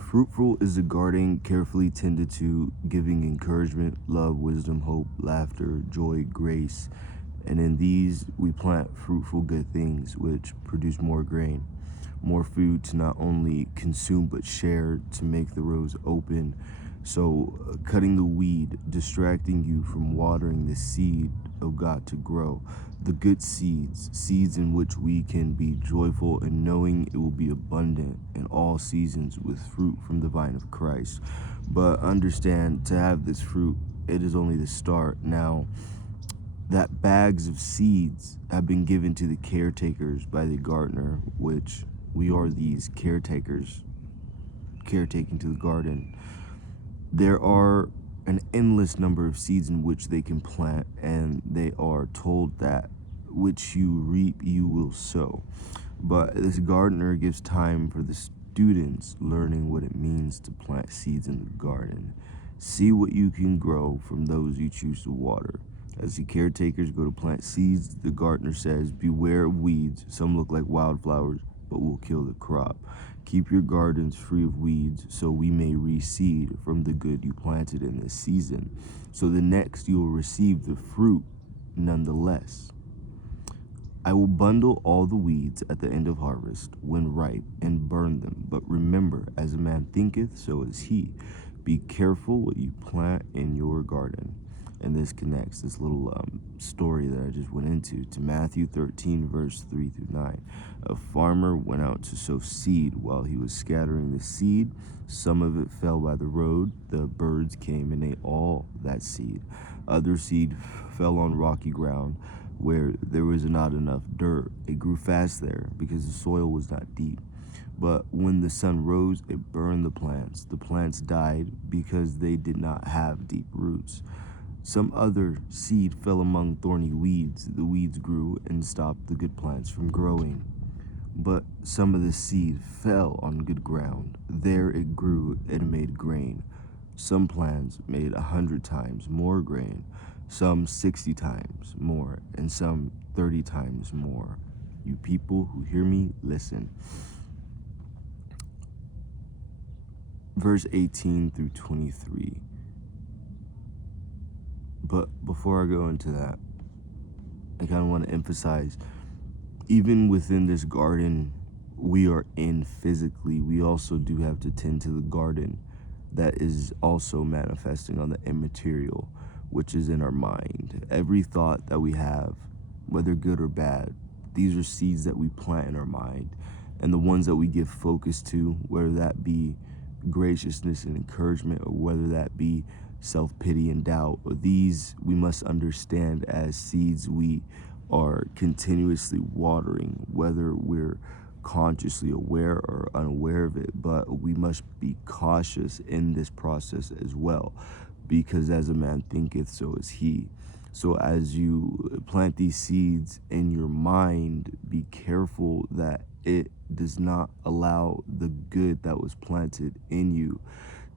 Fruitful is a garden carefully tended to, giving encouragement, love, wisdom, hope, laughter, joy, grace. And in these we plant fruitful good things which produce more grain, more food to not only consume but share, to make the rows open. So, cutting the weed, distracting you from watering the seed of God to grow. The good seeds, seeds in which we can be joyful and knowing it will be abundant in all seasons with fruit from the vine of Christ. But understand, to have this fruit, it is only the start. Now, that bags of seeds have been given to the caretakers by the gardener, which we are these caretakers, caretaking to the garden. There are an endless number of seeds in which they can plant, and they are told that which you reap, you will sow. But this gardener gives time for the students learning what it means to plant seeds in the garden. See what you can grow from those you choose to water. As the caretakers go to plant seeds, the gardener says, beware of weeds. Some look like wildflowers, but will kill the crop. Keep your gardens free of weeds, so we may reseed from the good you planted in this season. So the next you will receive the fruit nonetheless. I will bundle all the weeds at the end of harvest, when ripe, and burn them. But remember, as a man thinketh, so is he. Be careful what you plant in your garden. And this connects this little story that I just went into to Matthew 13, verse 3 through 9. A farmer went out to sow seed. While he was scattering the seed, some of it fell by the road. The birds came and ate all that seed. Other seed fell on rocky ground where there was not enough dirt. It grew fast there because the soil was not deep. But when the sun rose, it burned the plants. The plants died because they did not have deep roots. Some other seed fell among thorny weeds. The weeds grew and stopped the good plants from growing. But some of the seed fell on good ground. There it grew and made grain. Some plants made 100 times more grain, some 60 times more, and some 30 times more. You people who hear me, listen. Verse 18 through 23. But before I go into that, I kind of want to emphasize, even within this garden we are in physically, we also do have to tend to the garden that is also manifesting on the immaterial, which is in our mind. Every thought that we have, whether good or bad, these are seeds that we plant in our mind. And the ones that we give focus to, whether that be graciousness and encouragement, or whether that be self-pity and doubt, these we must understand as seeds we are continuously watering, whether we're consciously aware or unaware of it. But we must be cautious in this process as well, because as a man thinketh, so is he. So as you plant these seeds in your mind, be careful that it does not allow the good that was planted in you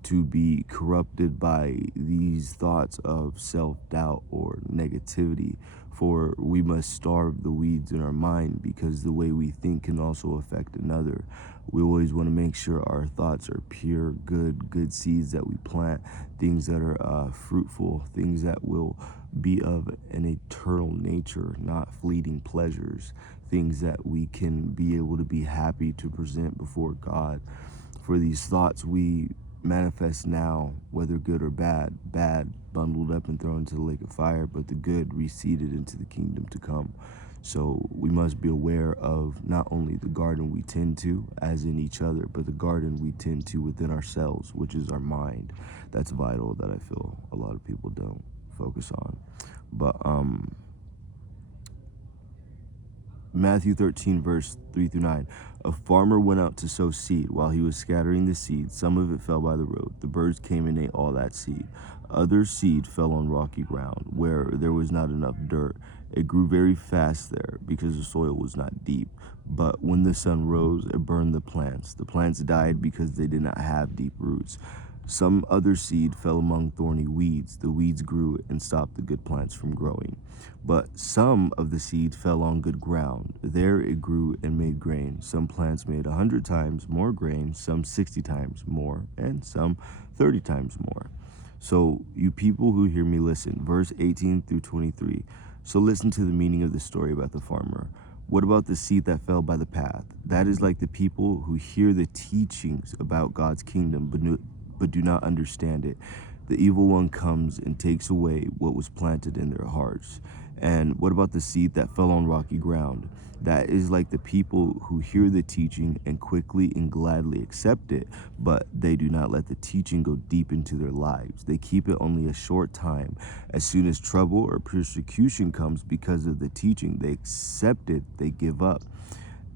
to be corrupted by these thoughts of self-doubt or negativity. For we must starve the weeds in our mind, because the way we think can also affect another. We always want to make sure our thoughts are pure, good seeds that we plant, things that are fruitful, things that will be of an eternal nature, not fleeting pleasures, things that we can be able to be happy to present before God. For these thoughts we manifest now, whether good or bad, bundled up and thrown into the lake of fire, but the good reseeded into the kingdom to come. So we must be aware of not only the garden we tend to, as in each other, but the garden we tend to within ourselves, which is our mind. That's vital, that I feel a lot of people don't focus on. But Matthew 13, verse 3 through 9. A farmer went out to sow seed. While he was scattering the seed, some of it fell by the road. The birds came and ate all that seed. Other seed fell on rocky ground, where there was not enough dirt. It grew very fast there, because the soil was not deep. But when the sun rose, it burned the plants. The plants died because they did not have deep roots. Some other seed fell among thorny weeds. The weeds grew and stopped the good plants from growing. But some of the seed fell on good ground. There it grew and made grain. Some plants made 100 times more grain, some 60 times more, and some 30 times more. So, you people who hear me, listen. Verse 18 through 23. So listen to the meaning of the story about the farmer. What about the seed that fell by the path? That is like the people who hear the teachings about God's kingdom, but do not understand it. The evil one comes and takes away what was planted in their hearts. And what about the seed that fell on rocky ground? That is like the people who hear the teaching and quickly and gladly accept it, but they do not let the teaching go deep into their lives. They keep it only a short time. As soon as trouble or persecution comes because of the teaching, they accept it, they give up.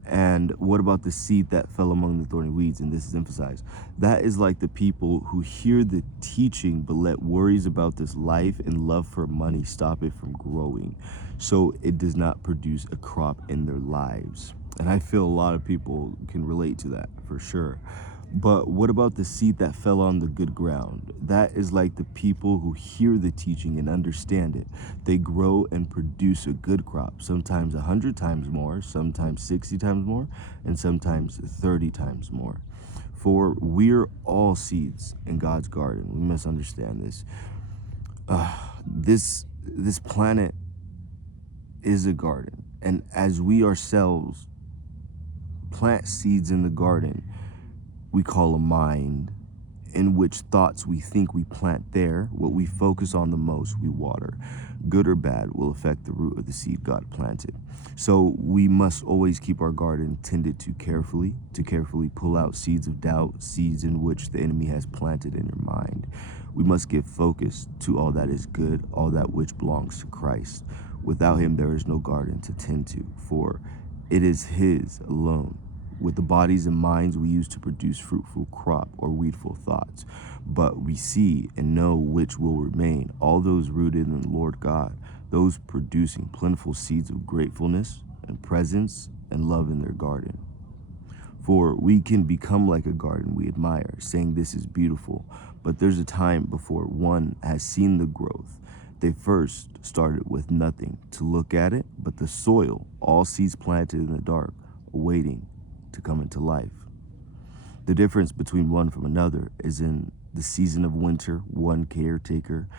And what about the seed that fell among the thorny weeds? And this is emphasized. That is like the people who hear the teaching, but let worries about this life and love for money stop it from growing. So it does not produce a crop in their lives. And I feel a lot of people can relate to that for sure. But what about the seed that fell on the good ground? That is like the people who hear the teaching and understand it. They grow and produce a good crop, sometimes 100 times more, sometimes 60 times more, and sometimes 30 times more. For we're all seeds in God's garden. We must understand this. This planet is a garden. And as we ourselves plant seeds in the garden, we call a mind, in which thoughts we think we plant there, what we focus on the most, we water. Good or bad will affect the root of the seed God planted. So we must always keep our garden tended to carefully pull out seeds of doubt, seeds in which the enemy has planted in your mind. We must give focus to all that is good, all that which belongs to Christ. Without him, there is no garden to tend to, for it is his alone. With the bodies and minds we use to produce fruitful crop or weedful thoughts. But we see and know which will remain, all those rooted in the Lord God, those producing plentiful seeds of gratefulness and presence and love in their garden. For we can become like a garden we admire, saying this is beautiful, but there's a time before one has seen the growth. They first started with nothing to look at it, but the soil, all seeds planted in the dark, awaiting to come into life. The difference between one from another is in the season of winter, one caretaker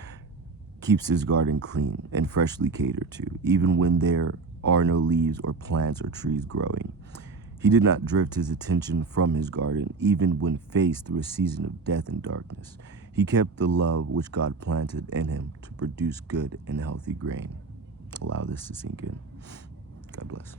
keeps his garden clean and freshly catered to, even when there are no leaves or plants or trees growing. He did not drift his attention from his garden, even when faced through a season of death and darkness. He kept the love which God planted in him to produce good and healthy grain. Allow this to sink in. God bless.